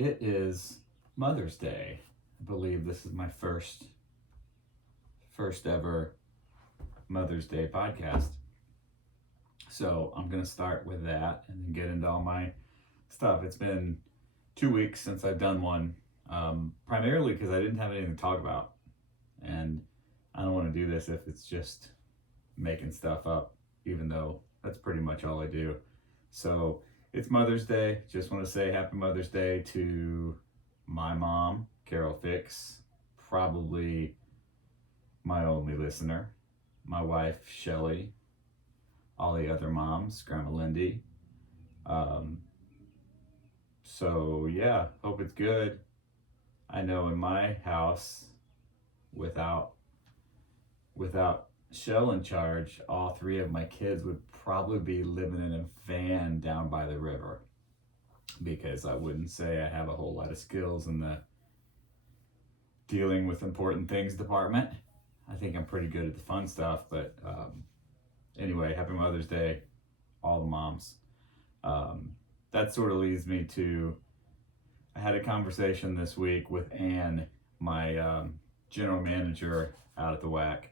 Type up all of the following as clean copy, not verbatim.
It is Mother's Day. I believe this is my first ever Mother's Day podcast. So I'm going to start with that and then get into all my stuff. It's been 2 weeks since I've done one, primarily because I didn't have anything to talk about. And I don't want to do this if it's just making stuff up, even though that's pretty much all I do. So it's Mother's Day. Just want to say happy Mother's Day to my mom, Carol Ficks, probably my only listener, my wife, Shelly, all the other moms, Grandma Lindy. So yeah, hope it's good. I know in my house, without Shell in charge, all three of my kids would probably be living in a van down by the river, because I wouldn't say I have a whole lot of skills in the dealing with important things department. I think I'm pretty good at the fun stuff, but anyway, happy Mother's Day, all the moms. That sort of leads me to, I had a conversation this week with Ann, my general manager out at the WAC,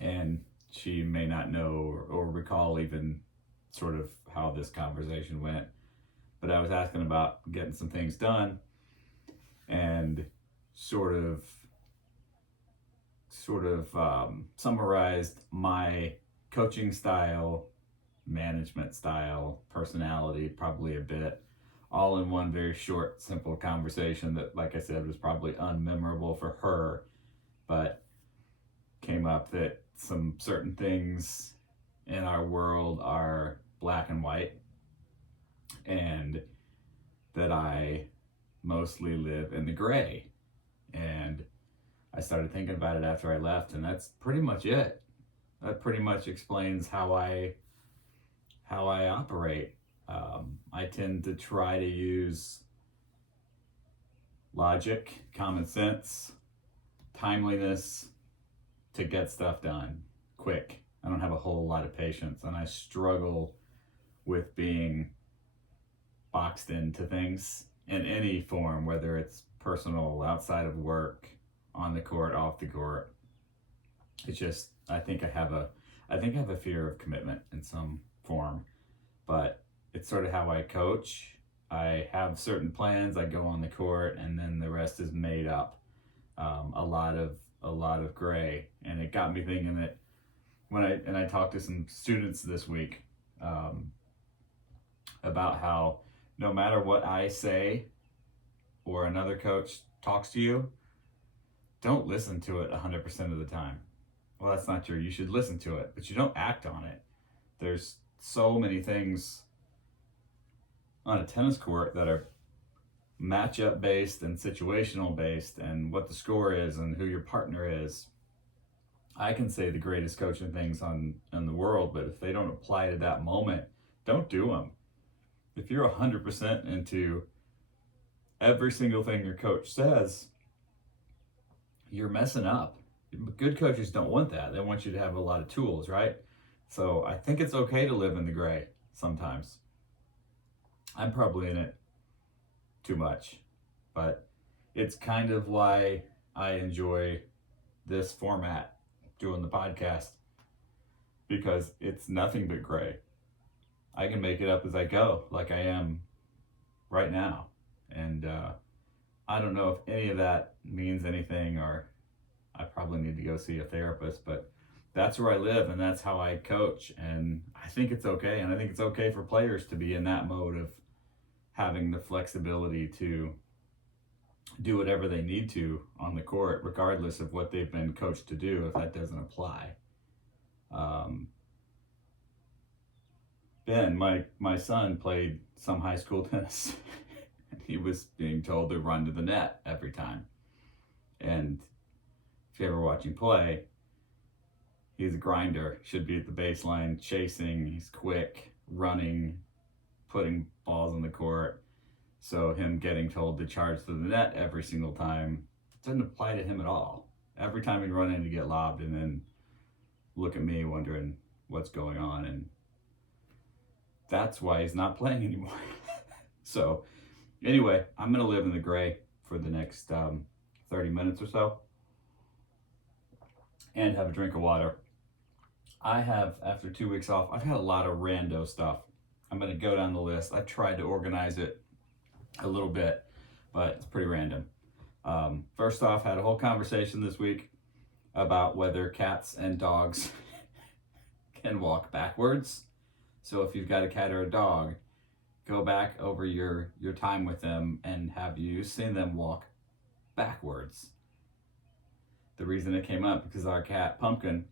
and she may not know or recall even sort of how this conversation went, but I was asking about getting some things done and sort of summarized my coaching style, management style, personality, probably a bit, all in one very short, simple conversation that, like I said, was probably unmemorable for her, but came up that some certain things in our world are black and white, and that I mostly live in the gray. And I started thinking about it after I left, and that's pretty much it. That pretty much explains how I operate. I tend to try to use logic, common sense, timeliness to get stuff done quick. I don't have a whole lot of patience, and I struggle with being boxed into things in any form, whether it's personal, outside of work, on the court, off the court. It's just, I think I have a fear of commitment in some form, but it's sort of how I coach. I have certain plans, I go on the court, and then the rest is made up. A lot of gray. And it got me thinking that when I talked to some students this week about how no matter what I say or another coach talks to you, don't listen to it 100% of the time. Well, that's not true. You should listen to it, but you don't act on it. There's so many things on a tennis court that are matchup based and situational based, and what the score is and who your partner is. I can say the greatest coaching things in the world, but if they don't apply to that moment, don't do them. If you're 100% into every single thing your coach says, you're messing up. Good coaches don't want that. They want you to have a lot of tools, right? So I think it's okay to live in the gray sometimes. I'm probably in it too much, but it's kind of why I enjoy this format, doing the podcast, because it's nothing but gray. I can make it up as I go, like I am right now. And I don't know if any of that means anything, or I probably need to go see a therapist, but that's where I live and that's how I coach. And I think it's okay. And I think it's okay for players to be in that mode of having the flexibility to do whatever they need to on the court, regardless of what they've been coached to do, if that doesn't apply. Ben, my son, played some high school tennis. He was being told to run to the net every time. And if you ever watch him play, he's a grinder, should be at the baseline, chasing, he's quick, running, putting balls in the court. So him getting told to charge to the net every single time doesn't apply to him at all. Every time he'd run in to get lobbed and then look at me wondering what's going on. And that's why he's not playing anymore. So Anyway, I'm going to live in the gray for the next 30 minutes or so and have a drink of water. I have, after 2 weeks off, I've had a lot of rando stuff. I'm going to go down the list. I tried to organize it a little bit, but it's pretty random. First off, had a whole conversation this week about whether cats and dogs can walk backwards. So if you've got a cat or a dog, go back over your time with them and have you seen them walk backwards. The reason it came up because our cat Pumpkin,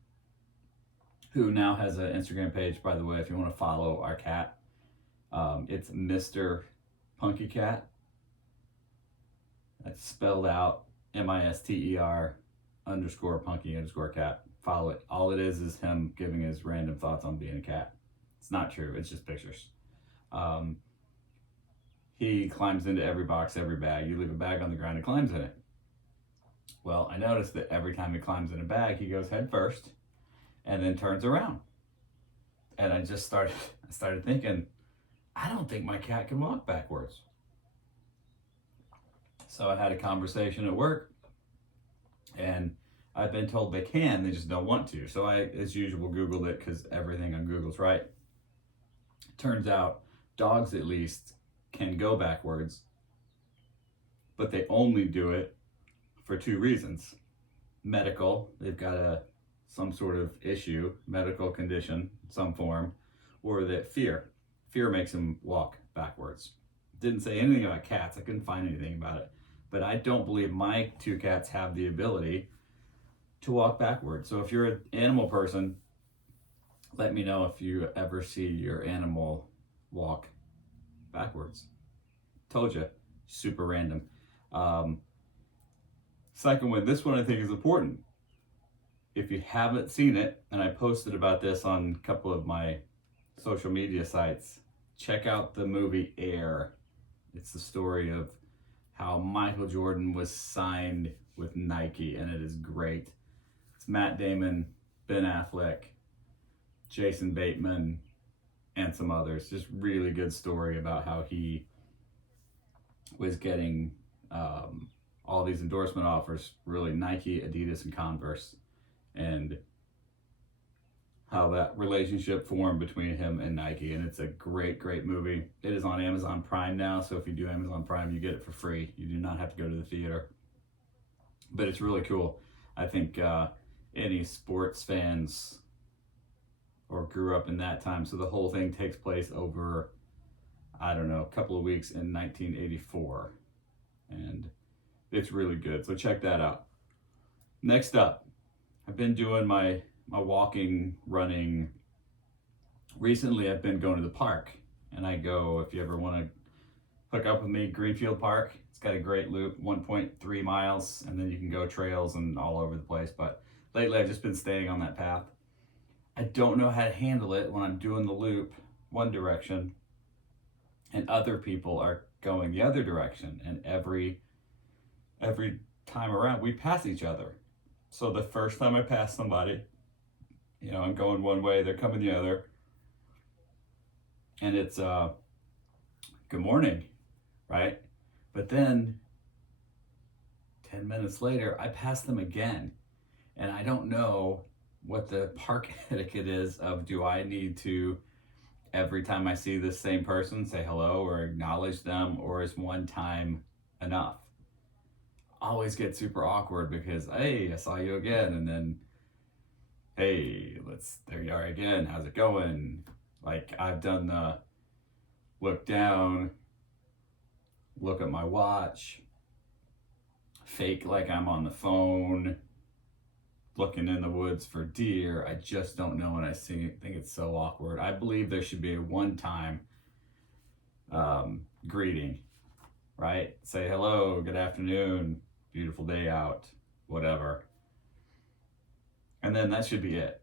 who now has an Instagram page, by the way, if you want to follow our cat, it's Mr. Punky Cat. That's spelled out MISTER_punky_cat. Follow it. All it is him giving his random thoughts on being a cat. It's not true. It's just pictures. He climbs into every box, every bag. You leave a bag on the ground, he climbs in it. Well, I noticed that every time he climbs in a bag, he goes head first and then turns around. And I started thinking, I don't think my cat can walk backwards. So I had a conversation at work, and I've been told they can, they just don't want to. So I, as usual, Googled it because everything on Google's right. Turns out dogs, at least, can go backwards, but they only do it for 2 reasons. Medical, they've got some sort of issue, medical condition, some form, or that fear makes them walk backwards. Didn't say anything about cats. I couldn't find anything about it, but I don't believe my 2 cats have the ability to walk backwards. So if you're an animal person, let me know if you ever see your animal walk backwards. Told you, super random. Second one, this one I think is important. If you haven't seen it, and I posted about this on a couple of my social media sites, check out the movie Air. It's the story of how Michael Jordan was signed with Nike, and it is great. It's Matt Damon, Ben Affleck, Jason Bateman, and some others. Just really good story about how he was getting all these endorsement offers, really Nike, Adidas, and Converse, and how that relationship formed between him and Nike. And it's a great, great movie. It is on Amazon Prime now, so if you do Amazon Prime, you get it for free. You do not have to go to the theater. But it's really cool. I think any sports fans or grew up in that time, so the whole thing takes place over, I don't know, a couple of weeks in 1984. And it's really good, so check that out. Next up, I've been doing my walking, running. Recently, I've been going to the park, and I go, if you ever want to hook up with me, Greenfield Park. It's got a great loop, 1.3 miles, and then you can go trails and all over the place. But lately, I've just been staying on that path. I don't know how to handle it when I'm doing the loop one direction, and other people are going the other direction, and every time around, we pass each other. So the first time I pass somebody, I'm going one way, they're coming the other. And it's, good morning, right? But then 10 minutes later, I pass them again. And I don't know what the park etiquette is of, do I need to, every time I see this same person, say hello or acknowledge them, or is one time enough? Always get super awkward because, hey, I saw you again, and then, hey, there you are again, how's it going? Like, I've done the look down, look at my watch, fake like I'm on the phone, looking in the woods for deer. I just don't know, and I think it's so awkward. I believe there should be a one-time greeting, right? Say hello, good afternoon, beautiful day out, whatever. And then that should be it.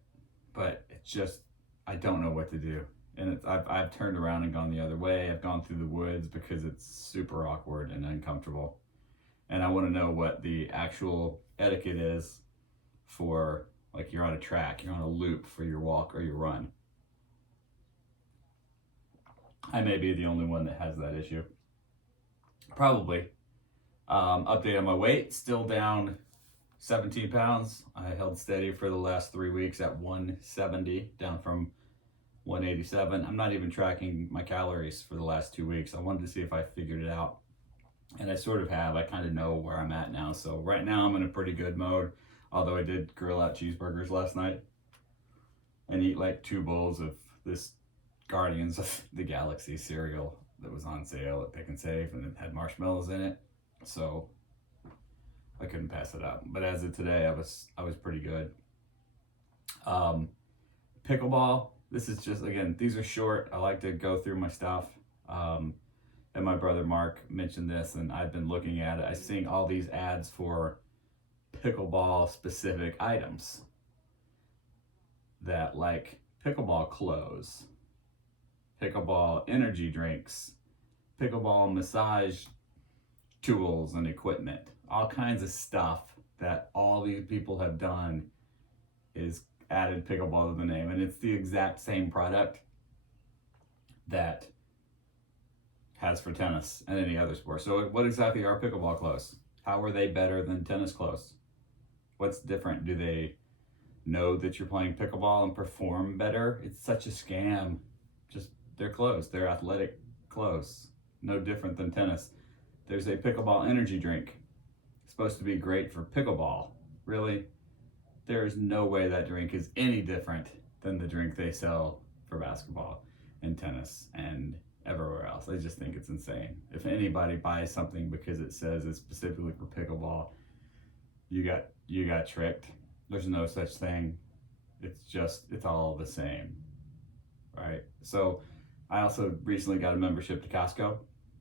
But it's just, I don't know what to do. And I've turned around and gone the other way. I've gone through the woods because it's super awkward and uncomfortable. And I want to know what the actual etiquette is for, like, you're on a track, you're on a loop for your walk or your run. I may be the only one that has that issue. Probably. Update on my weight, still down 17 pounds. I held steady for the last 3 weeks at 170, down from 187. I'm not even tracking my calories for the last 2 weeks. I wanted to see if I figured it out. And I sort of have. I kind of know where I'm at now. So right now I'm in a pretty good mode. Although I did grill out cheeseburgers last night and eat like 2 bowls of this Guardians of the Galaxy cereal that was on sale at Pick and Save, and it had marshmallows in it. So I couldn't pass it up. But as of today, I was pretty good. Pickleball. This is just, again, these are short. I like to go through my stuff. And my brother Mark mentioned this, and I've been looking at it. I'm seeing all these ads for pickleball specific items that, like pickleball clothes, pickleball energy drinks, pickleball massage tools and equipment, all kinds of stuff that all these people have done is added pickleball to the name, and it's the exact same product that has for tennis and any other sport. So what exactly are pickleball clothes? How are they better than tennis clothes? What's different? Do they know that you're playing pickleball and perform better? It's such a scam. Just, they're clothes. They're athletic clothes. No different than tennis. There's a pickleball energy drink. It's supposed to be great for pickleball. Really? There is no way that drink is any different than the drink they sell for basketball and tennis and everywhere else. I just think it's insane. If anybody buys something because it says it's specifically for pickleball, you got tricked. There's no such thing. It's all the same, right? So I also recently got a membership to Costco.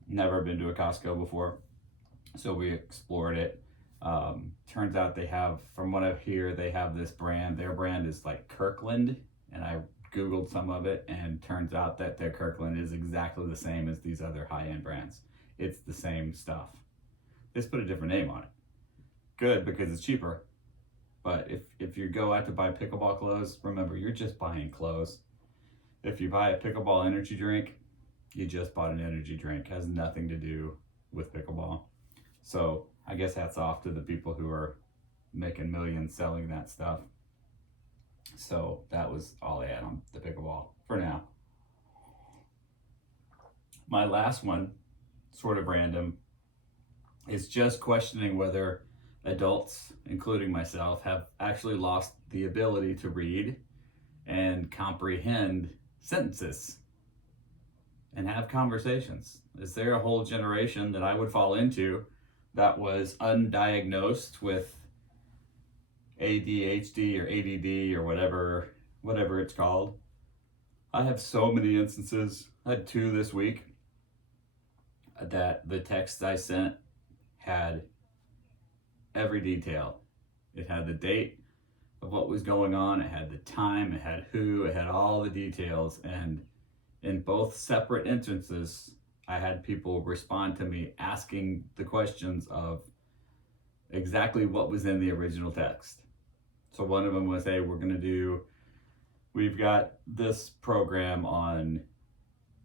Never been to a Costco before, so we explored it. Turns out they have, from what I hear, they have this brand. Their brand is like Kirkland, and I Googled some of it, and turns out that their Kirkland is exactly the same as these other high-end brands. It's the same stuff. They just put a different name on it. Good, because it's cheaper. But if you go out to buy pickleball clothes, remember, you're just buying clothes. If you buy a pickleball energy drink, you just bought an energy drink. It has nothing to do with pickleball. So I guess hats off to the people who are making millions selling that stuff. So that was all I had on the pickleball for now. My last one, sort of random, is just questioning whether adults, including myself, have actually lost the ability to read and comprehend sentences and have conversations. Is there a whole generation that I would fall into that was undiagnosed with ADHD or ADD or whatever it's called? I have so many instances. I had 2 this week that the text I sent had every detail. It had the date of what was going on, it had the time, it had who, it had all the details, and in both separate instances, I had people respond to me asking the questions of exactly what was in the original text. So one of them was, hey, we've got this program on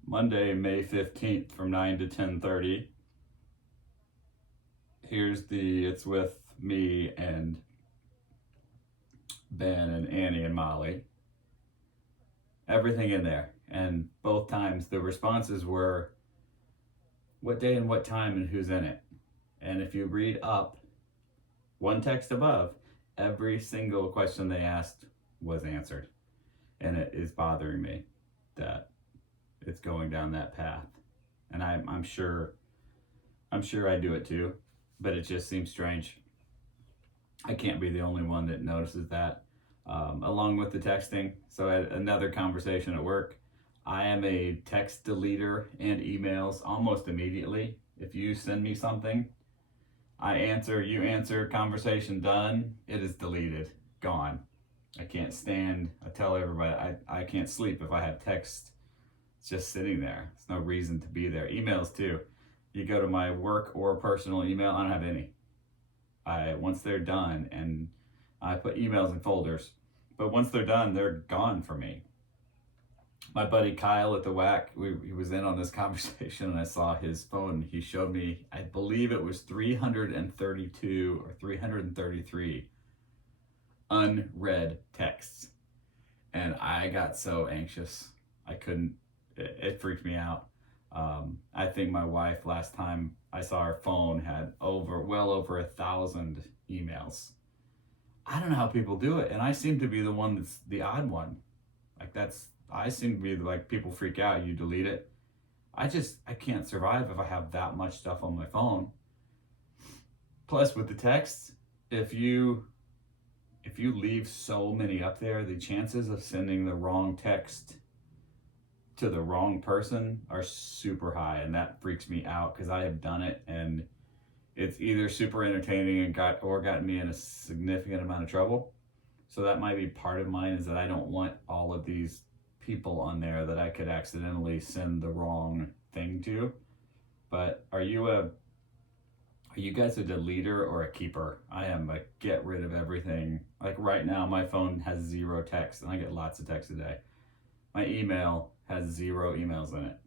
Monday, May 15th from 9 to 10:30. It's with me and Ben and Annie and Molly. Everything in there. And both times the responses were what day and what time and who's in it. And if you read up one text above, every single question they asked was answered. And it is bothering me that it's going down that path. And I'm sure I do it too, but it just seems strange. I can't be the only one that notices that. Along with the texting. So I had another conversation at work. I am a text deleter and emails almost immediately. If you send me something, I answer, you answer, conversation done, it is deleted, gone. I can't stand, I tell everybody, I can't sleep if I have text just sitting there. There's no reason to be there. Emails too. You go to my work or personal email, I don't have any. Once they're done, and I put emails in folders, but once they're done, they're gone for me. My buddy Kyle at the WAC, he was in on this conversation, and I saw his phone. He showed me, I believe it was 332 or 333 unread texts. And I got so anxious. I couldn't, it freaked me out. I think my wife, last time I saw her phone, had well over 1,000 emails. I don't know how people do it. And I seem to be the one that's the odd one. I seem to be like, people freak out, you delete it. I can't survive if I have that much stuff on my phone. Plus with the texts, if you leave so many up there, the chances of sending the wrong text to the wrong person are super high, and that freaks me out because I have done it, and it's either super entertaining and gotten me in a significant amount of trouble. So that might be part of mine, is that I don't want all of these people on there that I could accidentally send the wrong thing to. But are you guys a deleter or a keeper? I am a get rid of everything. Like right now, my phone has 0 text, and I get lots of texts a day. My email has 0 emails in it.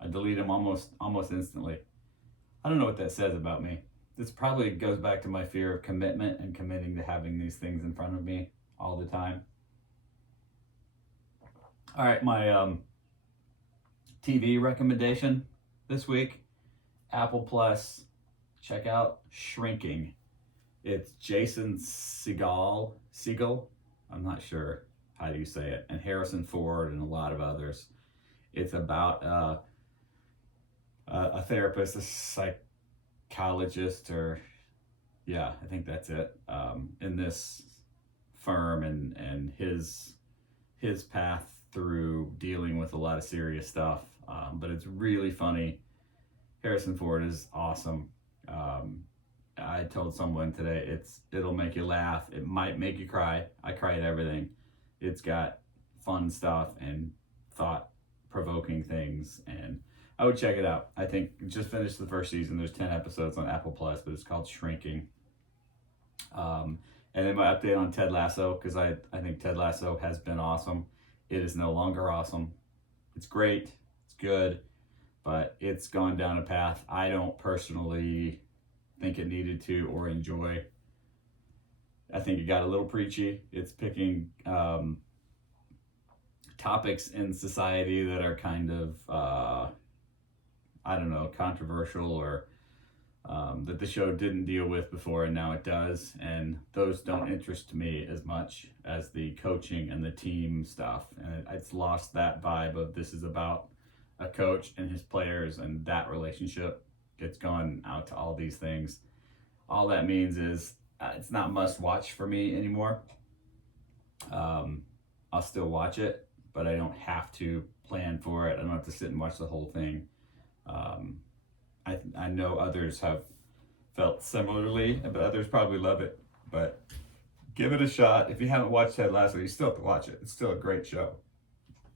I delete them almost instantly. I don't know what that says about me. This probably goes back to my fear of commitment and committing to having these things in front of me all the time. All right, my TV recommendation this week, Apple Plus. Check out Shrinking. It's Jason Segel. I'm not sure how do you say it, and Harrison Ford and a lot of others. It's about a therapist, a psychologist, I think that's it, in this firm, and his path through dealing with a lot of serious stuff. But it's really funny. Harrison Ford is awesome. I told someone today, it'll make you laugh. It might make you cry. I cry at everything. It's got fun stuff and thought-provoking things, and I would check it out. I think just finished the first season. There's 10 episodes on Apple Plus, but it's called Shrinking. And then my update on Ted Lasso, because I think Ted Lasso has been awesome. It is no longer awesome. It's great. It's good. But it's gone down a path I don't personally think it needed to or enjoy. I think it got a little preachy. It's picking topics in society that are kind of, controversial, or that the show didn't deal with before, and now it does. And those don't interest me as much as the coaching and the team stuff. And it's lost that vibe of, this is about a coach and his players, and that relationship. It's gone out to all these things. All that means is it's not must watch for me anymore. I'll still watch it, but I don't have to plan for it. I don't have to sit and watch the whole thing. I know others have felt similarly, but others probably love it. But give it a shot. If you haven't watched Ted Lasso, you still have to watch it. It's still a great show.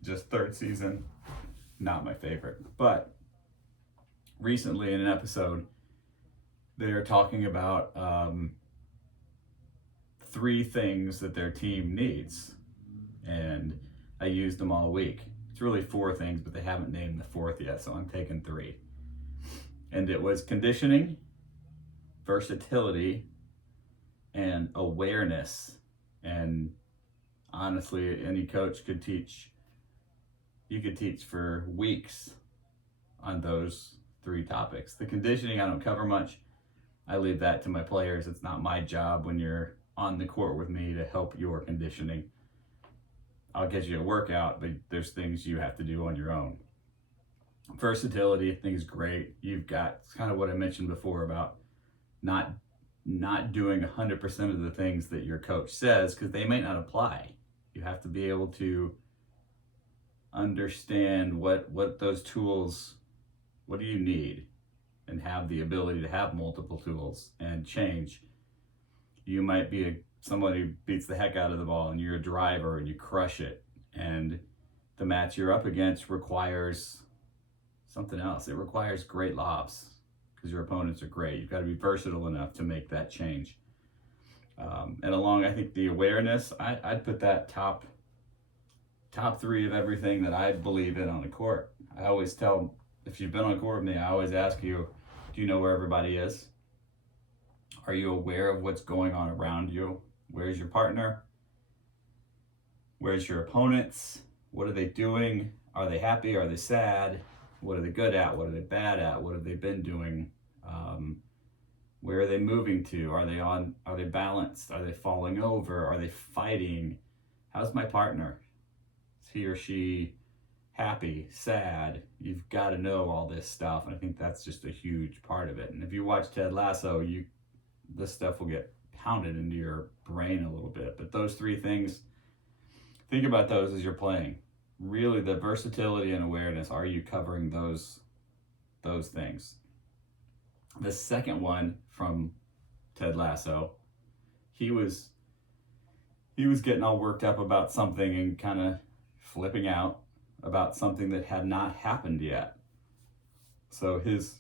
Just 3rd season, not my favorite. But recently in an episode, they are talking about 3 things that their team needs. And I used them all week. It's really 4 things, but they haven't named the 4th yet, so I'm taking 3. And it was conditioning, versatility, and awareness. And honestly, any coach could teach. You could teach for weeks on those 3 topics. The conditioning, I don't cover much. I leave that to my players. It's not my job when you're on the court with me to help your conditioning. I'll get you a workout, but there's things you have to do on your own. Versatility, I think, is great. You've got kind of what I mentioned before about not doing 100% of the things that your coach says, because they may not apply. You have to be able to understand what those tools, what do you need, and have the ability to have multiple tools and change. You might be somebody who beats the heck out of the ball, and you're a driver and you crush it, and the match you're up against requires something else. It requires great lobs because your opponents are great. You've got to be versatile enough to make that change. And along, I think, the awareness, I'd put that top top 3 of everything that I believe in on the court. I always tell, if you've been on court with me, I always ask you, do you know where everybody is? Are you aware of what's going on around you? Where's your partner? Where's your opponents? What are they doing? Are they happy? Are they sad? What are they good at? What are they bad at? What have they been doing? Where are they moving to? Are they balanced? Are they falling over? Are they fighting? How's my partner? Is he or she happy, sad? You've got to know all this stuff. And I think that's just a huge part of it. And if you watch Ted Lasso, this stuff will get pounded into your brain a little bit. But those 3 things, think about those as you're playing. Really, the versatility and awareness, are you covering those things? The second one from Ted Lasso, he was getting all worked up about something and kind of flipping out about something that had not happened yet. So his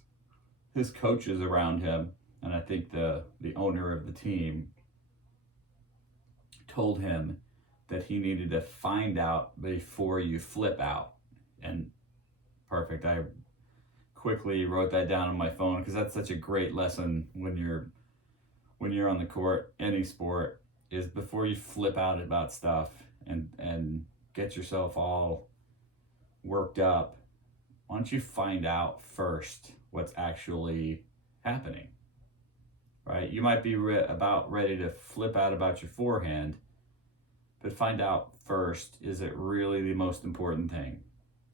coaches around him, and I think the owner of the team, told him that he needed to find out before you flip out. And perfect, I quickly wrote that down on my phone, because that's such a great lesson when you're on the court, any sport, is before you flip out about stuff and get yourself all worked up, why don't you find out first what's actually happening, right? You might be about ready to flip out about your forehand, but find out first, is it really the most important thing?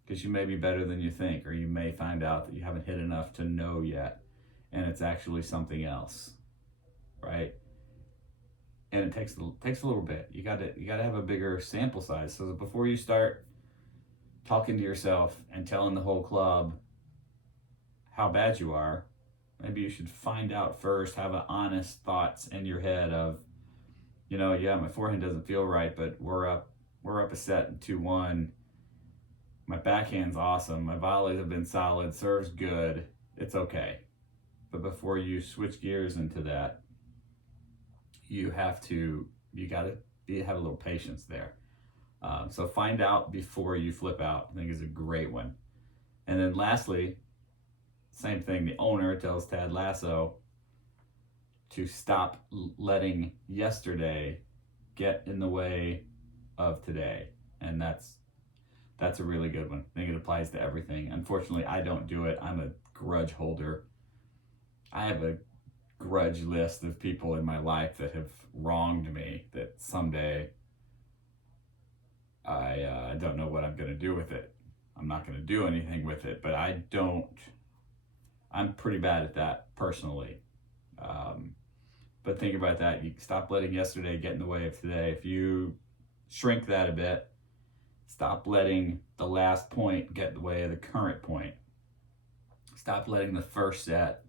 Because you may be better than you think, or you may find out that you haven't hit enough to know yet, and it's actually something else, right? And it takes a little bit. You got to have a bigger sample size, so that before you start talking to yourself and telling the whole club how bad you are, maybe you should find out first, have an honest thoughts in your head of, yeah, my forehand doesn't feel right, but we're up a set in 2-1. My backhand's awesome. My volleys have been solid. Serve's good. It's okay. But before you switch gears into that, you got to have a little patience there. So find out before you flip out, I think, is a great one. And then lastly, same thing, the owner tells Ted Lasso to stop letting yesterday get in the way of today. And that's a really good one. I think it applies to everything. Unfortunately, I don't do it. I'm a grudge holder. I have a grudge list of people in my life that have wronged me, that someday I don't know what I'm going to do with it. I'm not going to do anything with it, but I'm pretty bad at that personally. But think about that. You stop letting yesterday get in the way of today. If you shrink that a bit, stop letting the last point get in the way of the current point. Stop letting the first set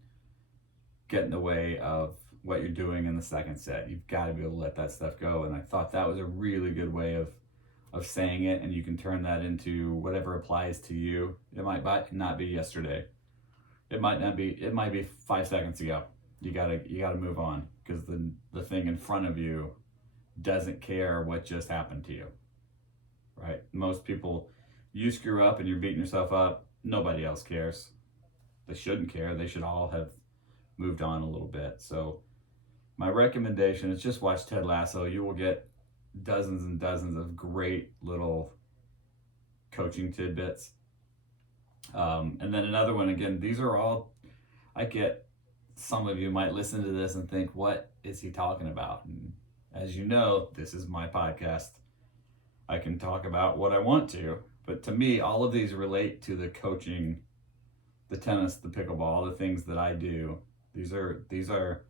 get in the way of what you're doing in the second set. You've got to be able to let that stuff go. And I thought that was a really good way of saying it, and you can turn that into whatever applies to you. It might not be yesterday. It might be 5 seconds ago. You gotta move on, because the thing in front of you doesn't care what just happened to you, right? Most people, you screw up and you're beating yourself up, nobody else cares. They shouldn't care. They should all have moved on a little bit. So my recommendation is just watch Ted Lasso. You will get dozens and dozens of great little coaching tidbits. And then another one, again, these are all, I get some of you might listen to this and think, what is he talking about? And as you know, this is my podcast. I can talk about what I want to, but to me, all of these relate to the coaching, the tennis, the pickleball, the things that I do. These are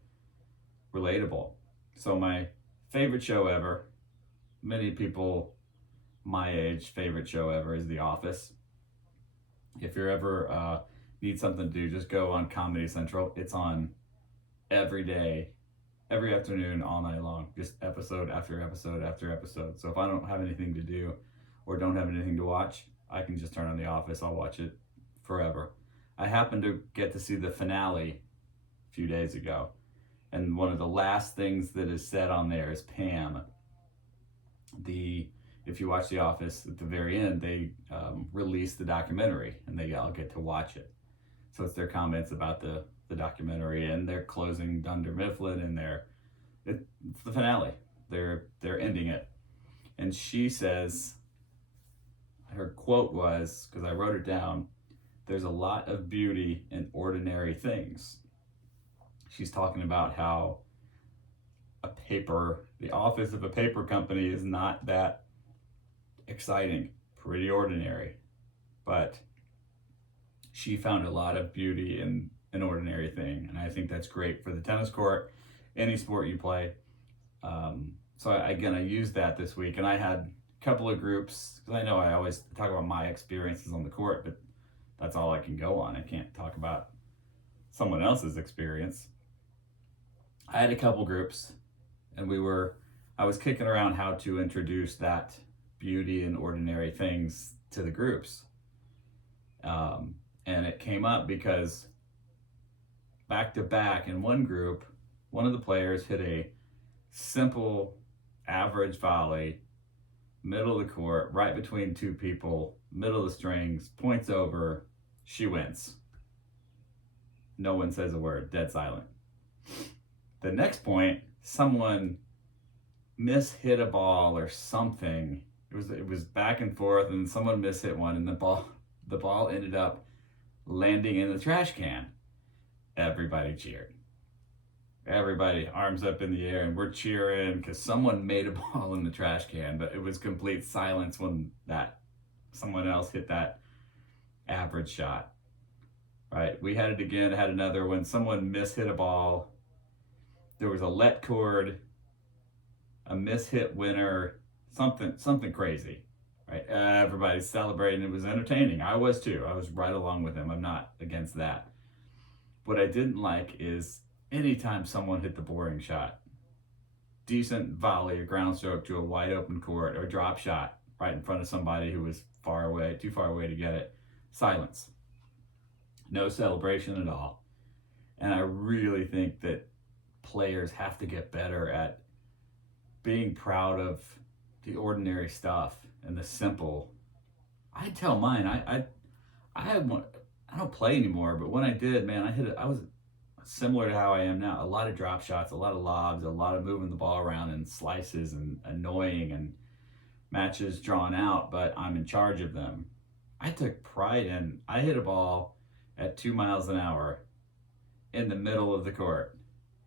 relatable. So my favorite show ever, many people my age favorite show ever, is The Office. If you're ever need something to do, just go on Comedy Central. It's on every day, every afternoon, all night long, just episode after episode after episode. So if I don't have anything to do or don't have anything to watch, I can just turn on The Office. I'll watch it forever. I happened to get to see the finale a few days ago, and one of the last things that is said on there is Pam, the if you watch The Office, at the very end, they release the documentary and they all get to watch it. So it's their comments about the documentary and their closing Dunder Mifflin and it's the finale. They're ending it. And she says, her quote was, because I wrote it down, "There's a lot of beauty in ordinary things." She's talking about how the office of a paper company is not that exciting, pretty ordinary. But she found a lot of beauty in an ordinary thing. And I think that's great for the tennis court, any sport you play. So I used that this week, and I had a couple of groups, because I know I always talk about my experiences on the court, but that's all I can go on. I can't talk about someone else's experience. I had a couple groups, and I was kicking around how to introduce that beauty in ordinary things to the groups. And it came up because back to back in one group, one of the players hit a simple average volley, middle of the court, right between two people, middle of the strings, points over, she wins. No one says a word, dead silent. The next point, someone mishit a ball or something. It was back and forth, and someone mishit one, and the ball ended up landing in the trash can. Everybody cheered. Everybody arms up in the air, and we're cheering because someone made a ball in the trash can, but it was complete silence when someone else hit that average shot. Right? We had it again, had another when someone mishit a ball. There was a let cord, a mishit winner, something crazy. Right? Everybody's celebrating. It was entertaining. I was too. I was right along with them. I'm not against that. What I didn't like is anytime someone hit the boring shot, decent volley or ground stroke to a wide open court or drop shot right in front of somebody who was too far away to get it, silence. No celebration at all. And I really think that players have to get better at being proud of the ordinary stuff and the simple. I tell mine, I don't play anymore, but when I did, man, I was similar to how I am now. A lot of drop shots, a lot of lobs, a lot of moving the ball around and slices and annoying and matches drawn out, but I'm in charge of them. I took pride in, I hit a ball at 2 miles an hour in the middle of the court,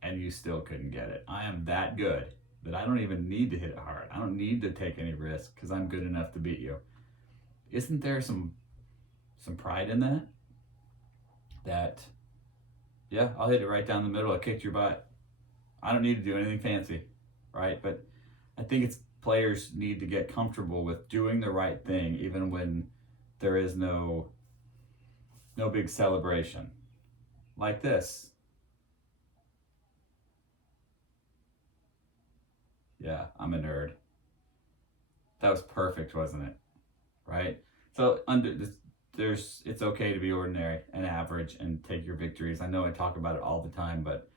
and you still couldn't get it. I am that good that I don't even need to hit it hard. I don't need to take any risk because I'm good enough to beat you. Isn't there some pride in that? That, yeah, I'll hit it right down the middle. I kicked your butt. I don't need to do anything fancy, right? But I think players need to get comfortable with doing the right thing even when there is no big celebration. Like this. Yeah, I'm a nerd. That was perfect, wasn't it? Right? So it's okay to be ordinary and average and take your victories. I know I talk about it all the time, but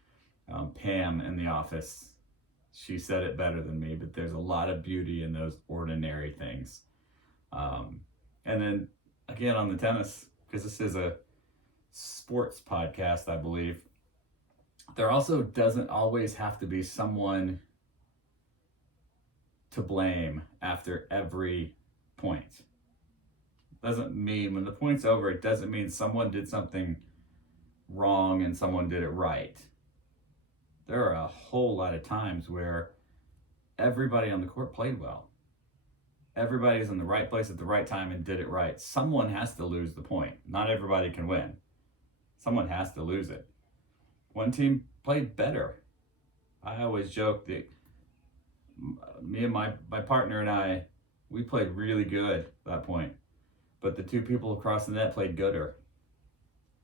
Pam in The Office, she said it better than me, but there's a lot of beauty in those ordinary things. And then again on the tennis, because this is a sports podcast, I believe, there also doesn't always have to be someone to blame after every point. Doesn't mean when the point's over, it doesn't mean someone did something wrong and someone did it right. There are a whole lot of times where everybody on the court played well. Everybody's in the right place at the right time and did it right. Someone has to lose the point. Not everybody can win. Someone has to lose it. One team played better. I always joke that me and my partner and I, we played really good at that point. But the two people across the net played gooder.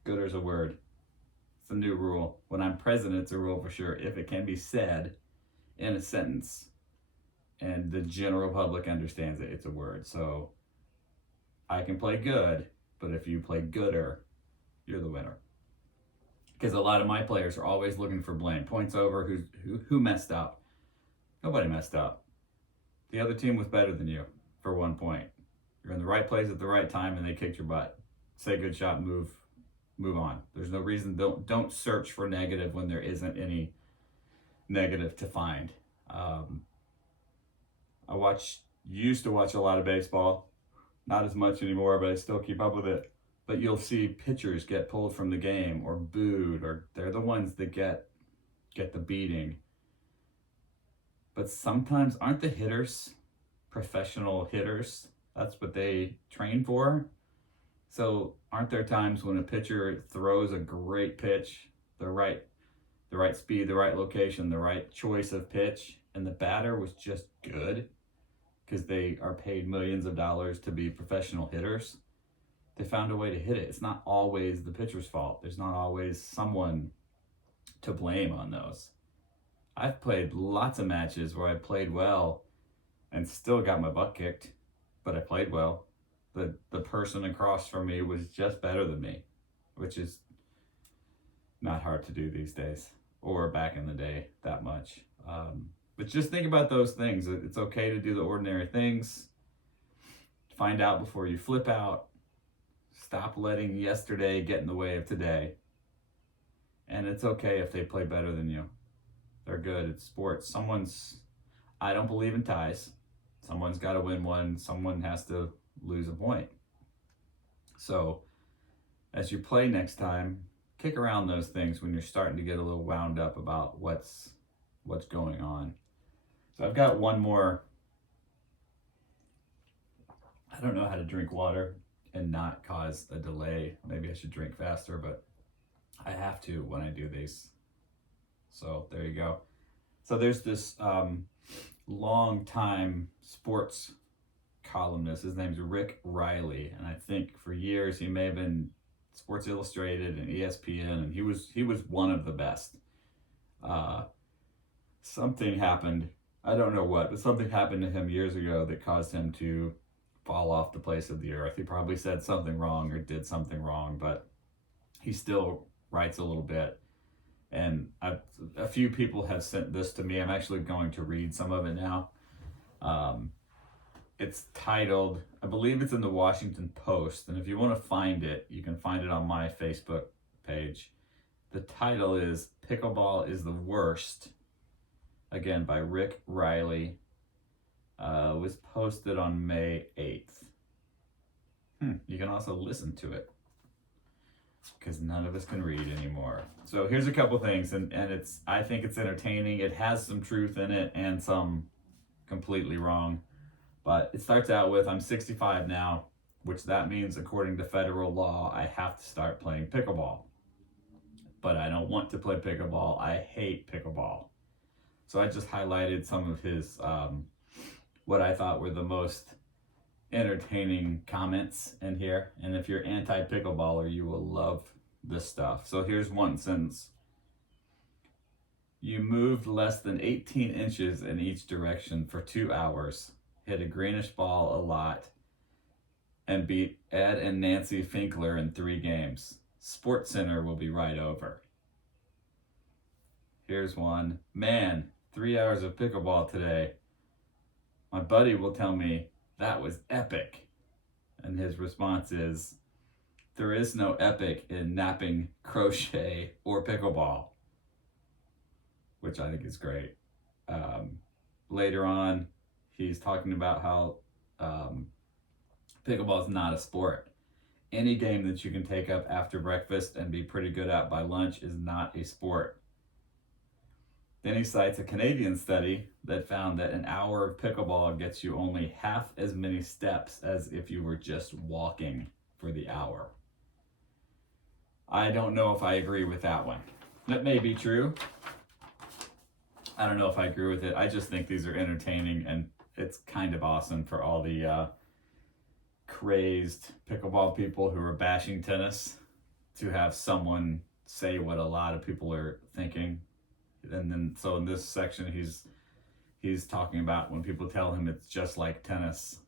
Gooder's a word. It's a new rule. When I'm president, it's a rule for sure. If it can be said in a sentence and the general public understands it, it's a word. So I can play good, but if you play gooder, you're the winner. Because a lot of my players are always looking for blame. Points over, who messed up? Nobody messed up. The other team was better than you. for 1 point. You're in the right place at the right time and they kicked your butt. Say good shot, move on. There's no reason. Don't search for negative when there isn't any negative to find. Used to watch a lot of baseball, not as much anymore, but I still keep up with it. But you'll see pitchers get pulled from the game or booed, or they're the ones that get the beating. But sometimes aren't the hitters professional hitters? That's what they train for. So aren't there times when a pitcher throws a great pitch, the right speed, the right location, the right choice of pitch, and the batter was just good because they are paid millions of dollars to be professional hitters? They found a way to hit it. It's not always the pitcher's fault. There's not always someone to blame on those. I've played lots of matches where I played well and still got my butt kicked, but I played well. The person across from me was just better than me, which is not hard to do these days, or back in the day that much. But just think about those things. It's okay to do the ordinary things. Find out before you flip out. Stop letting yesterday get in the way of today. And it's okay if they play better than you. They're good. It's sports. I don't believe in ties. Someone's got to win one. Someone has to lose a point. So as you play next time, kick around those things when you're starting to get a little wound up about what's going on. So I've got one more. I don't know how to drink water and not cause a delay. Maybe I should drink faster, but I have to when I do these. So there you go. So there's this long-time sports columnist. His name's Rick Riley, and I think for years he may have been Sports Illustrated and ESPN, and he was one of the best. Something happened. I don't know what, but something happened to him years ago that caused him to fall off the face of the earth. He probably said something wrong or did something wrong, but he still writes a little bit. And a few people have sent this to me. I'm actually going to read some of it now. It's titled, I believe it's in the Washington Post, and if you want to find it, you can find it on my Facebook page. The title is Pickleball is the Worst, again by Rick Riley. It was posted on May 8th. You can also listen to it, because none of us can read anymore. So here's a couple things, and I think it's entertaining. It has some truth in it and some completely wrong. But it starts out with, I'm 65 now, which that means according to federal law, I have to start playing pickleball. But I don't want to play pickleball. I hate pickleball. So I just highlighted some of his, what I thought were the most entertaining comments in here. And if you're anti-pickleballer, you will love this stuff. So here's one sentence. You moved less than 18 inches in each direction for 2 hours, hit a greenish ball a lot, and beat Ed and Nancy Finkler in 3 games. Sports Center will be right over. Here's one. Man, 3 hours of pickleball today. My buddy will tell me that was epic. And his response is, there is no epic in napping, crochet, or pickleball. Which I think is great. Later on, he's talking about how pickleball is not a sport. Any game that you can take up after breakfast and be pretty good at by lunch is not a sport. Then he cites a Canadian study that found that an hour of pickleball gets you only half as many steps as if you were just walking for the hour. I don't know if I agree with that one. That may be true. I don't know if I agree with it. I just think these are entertaining, and it's kind of awesome for all the crazed pickleball people who are bashing tennis to have someone say what a lot of people are thinking. And then, so in this section, he's talking about when people tell him it's just like tennis.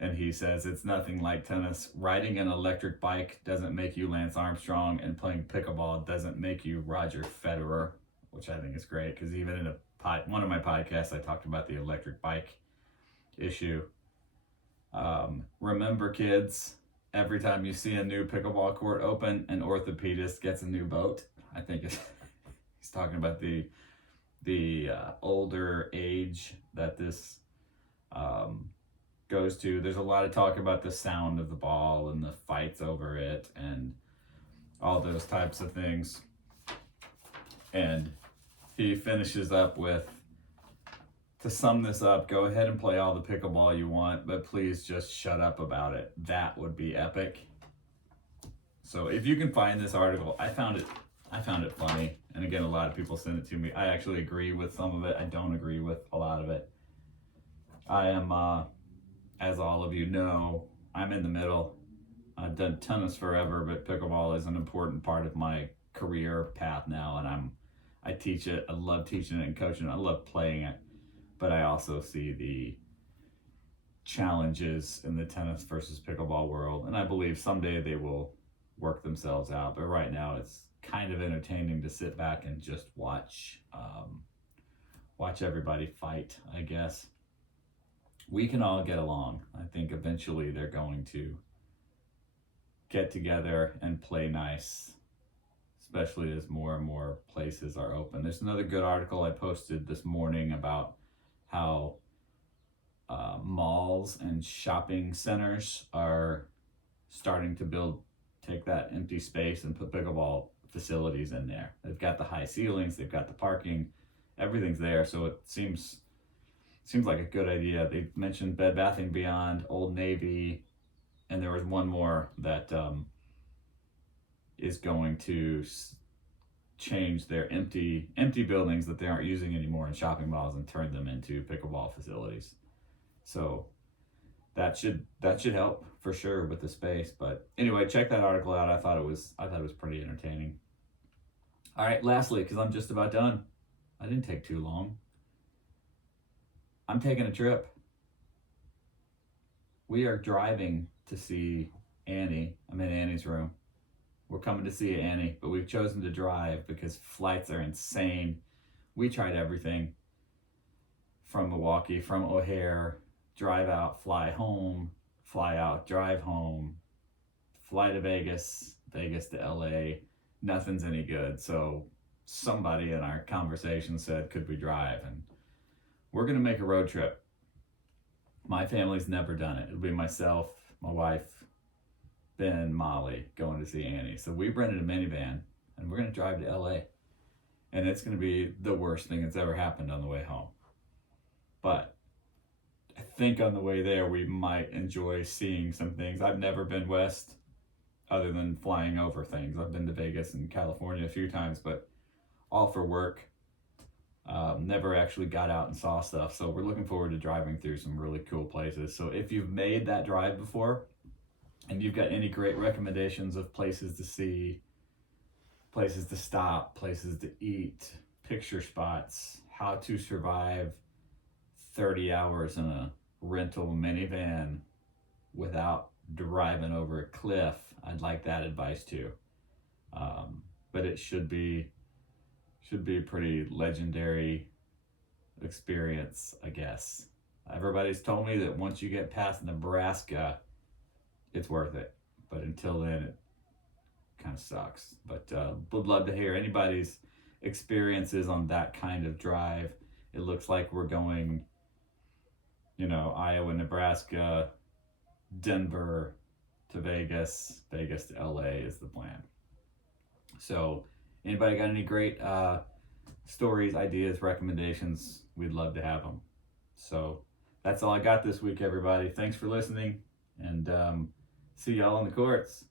And he says, it's nothing like tennis. Riding an electric bike doesn't make you Lance Armstrong, and playing pickleball doesn't make you Roger Federer, which I think is great, because even in one of my podcasts, I talked about the electric bike issue. Remember, kids, every time you see a new pickleball court open, an orthopedist gets a new boat. I think he's talking about the older age that this goes to. There's a lot of talk about the sound of the ball and the fights over it and all those types of things. And he finishes up with, to sum this up, go ahead and play all the pickleball you want, but please just shut up about it. That would be epic. So if you can find this article, I found it funny. And again, a lot of people send it to me. I actually agree with some of it. I don't agree with a lot of it. I am, as all of you know, I'm in the middle. I've done tennis forever, but pickleball is an important part of my career path now, and I teach it. I love teaching it and coaching it. I love playing it, but I also see the challenges in the tennis versus pickleball world, and I believe someday they will work themselves out. But right now, it's kind of entertaining to sit back and just watch everybody fight, I guess. We can all get along. I think eventually they're going to get together and play nice, especially as more and more places are open. There's another good article I posted this morning about how malls and shopping centers are starting to take that empty space and put pickleball facilities in there. They've got the high ceilings, they've got the parking, everything's there. So it seems like a good idea. They mentioned Bed Bath & Beyond, Old Navy, and there was one more that is going to change their empty buildings that they aren't using anymore in shopping malls and turn them into pickleball facilities. So that should help for sure with the space. But anyway, check that article out. I thought it was pretty entertaining. All right, lastly, because I'm just about done. I didn't take too long. I'm taking a trip. We are driving to see Annie. I'm in Annie's room. We're coming to see Annie, but we've chosen to drive because flights are insane. We tried everything from Milwaukee, from O'Hare, drive out, fly home, fly out, drive home, fly to Vegas, Vegas to LA. Nothing's any good. So somebody in our conversation said, could we drive? And we're going to make a road trip. My family's never done it. It'll be myself, my wife, Ben, Molly going to see Annie. So we rented a minivan and we're going to drive to LA. And it's going to be the worst thing that's ever happened on the way home. But I think on the way there, we might enjoy seeing some things. I've never been west other than flying over things. I've been to Vegas and California a few times, but all for work. Never actually got out and saw stuff. So we're looking forward to driving through some really cool places. So if you've made that drive before and you've got any great recommendations of places to see, places to stop, places to eat, picture spots, how to survive 30 hours in a rental minivan without driving over a cliff, I'd like that advice too. But it should be a pretty legendary experience, I guess. Everybody's told me that once you get past Nebraska, it's worth it. But until then, it kind of sucks. But would love to hear anybody's experiences on that kind of drive. It looks like we're going, Iowa, Nebraska, Denver to Vegas, Vegas to LA is the plan. So anybody got any great stories, ideas, recommendations? We'd love to have them. So that's all I got this week, everybody. Thanks for listening, and see y'all on the courts.